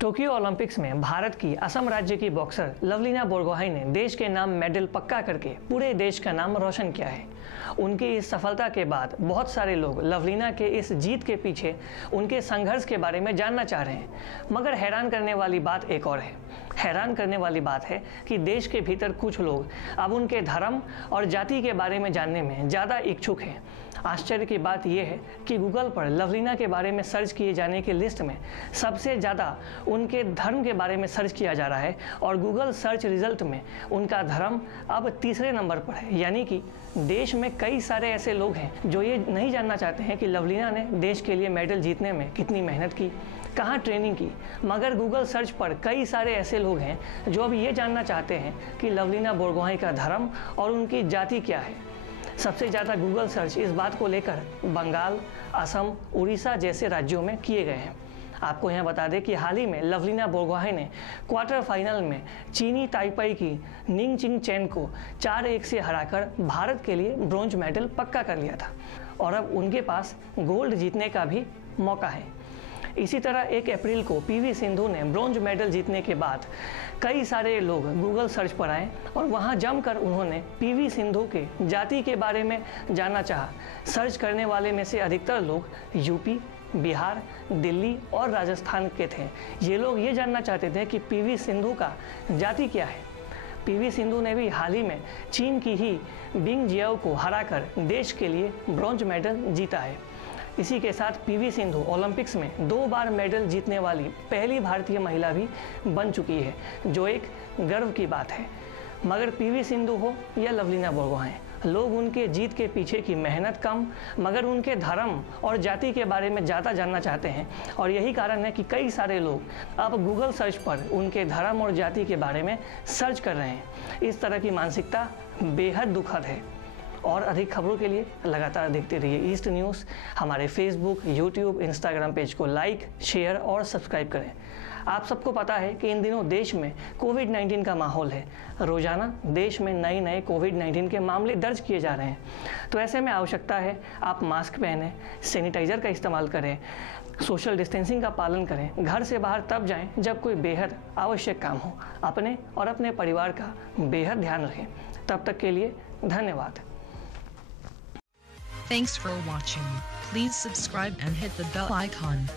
Tokyo Olympics में भारत की असम राज्य की बॉक्सर लवलीना बोरगोहाई ने देश के नाम मेडल पक्का करके पूरे देश का नाम रोशन किया है। उनकी इस सफलता के बाद बहुत सारे लोग लवलीना के इस जीत के पीछे उनके संघर्ष के बारे में जानना चाह रहे हैं, मगर हैरान करने वाली बात एक और है। हैरान करने वाली बात है कि देश के भीतर कुछ लोग अब उनके धर्म और जाति के बारे में जानने में ज़्यादा इच्छुक हैं। आश्चर्य की बात यह है कि गूगल पर लवलीना के बारे में सर्च किए जाने की लिस्ट में सबसे ज़्यादा उनके धर्म के बारे में सर्च किया जा रहा है और गूगल सर्च रिजल्ट में उनका धर्म अब तीसरे नंबर पर है। यानी कि देश में कई सारे ऐसे लोग हैं जो ये नहीं जानना चाहते हैं कि लवलीना ने देश के लिए मेडल जीतने में कितनी मेहनत की, कहाँ ट्रेनिंग की, मगर गूगल सर्च पर कई सारे ऐसे लोग हैं जो अब ये जानना चाहते हैं कि लवलीना बोरगोहाई का धर्म और उनकी जाति क्या है। सबसे ज़्यादा गूगल सर्च इस बात को लेकर बंगाल, असम, उड़ीसा जैसे राज्यों में किए गए हैं। आपको यहाँ बता दें कि हाल ही में लवलीना बोरगोहाई ने क्वार्टर फाइनल में चीनी ताइपाई की निंगचिंग चेन को 4-1 से हराकर भारत के लिए ब्रॉन्ज मेडल पक्का कर लिया था और अब उनके पास गोल्ड जीतने का भी मौका है। इसी तरह 1 अप्रैल को पीवी सिंधु ने ब्रॉन्ज मेडल जीतने के बाद कई सारे लोग गूगल सर्च पर आए और वहां जमकर उन्होंने पीवी सिंधु के जाति के बारे में जानना चाहा। सर्च करने वाले में से अधिकतर लोग यूपी, बिहार, दिल्ली और राजस्थान के थे। ये लोग ये जानना चाहते थे कि पीवी सिंधु का जाति क्या है। पीवी सिंधु ने भी हाल ही में चीन की ही बिंग जियाओ को हराकर देश के लिए ब्रॉन्ज मेडल जीता है। इसी के साथ पीवी सिंधु ओलंपिक्स में 2 बार मेडल जीतने वाली पहली भारतीय महिला भी बन चुकी है, जो एक गर्व की बात है। मगर पीवी सिंधु हो या लवलीना बोरगोहाई, लोग उनके जीत के पीछे की मेहनत कम मगर उनके धर्म और जाति के बारे में ज़्यादा जानना चाहते हैं और यही कारण है कि कई सारे लोग अब गूगल सर्च पर उनके धर्म और जाति के बारे में सर्च कर रहे हैं। इस तरह की मानसिकता बेहद दुखद है। और अधिक खबरों के लिए लगातार देखते रहिए ईस्ट न्यूज़। हमारे फेसबुक, यूट्यूब, इंस्टाग्राम पेज को लाइक, शेयर और सब्सक्राइब करें। आप सबको पता है कि इन दिनों देश में कोविड-19 का माहौल है। रोजाना देश में नए कोविड-19 के मामले दर्ज किए जा रहे हैं। तो ऐसे में आवश्यकता है आप मास्क पहनें, सैनिटाइज़र का इस्तेमाल करें, सोशल डिस्टेंसिंग का पालन करें, घर से बाहर तब जाएं जब कोई बेहद आवश्यक काम हो। अपने और अपने परिवार का बेहद ध्यान रखें। तब तक के लिए धन्यवाद। Thanks for watching. Please subscribe and hit the bell icon.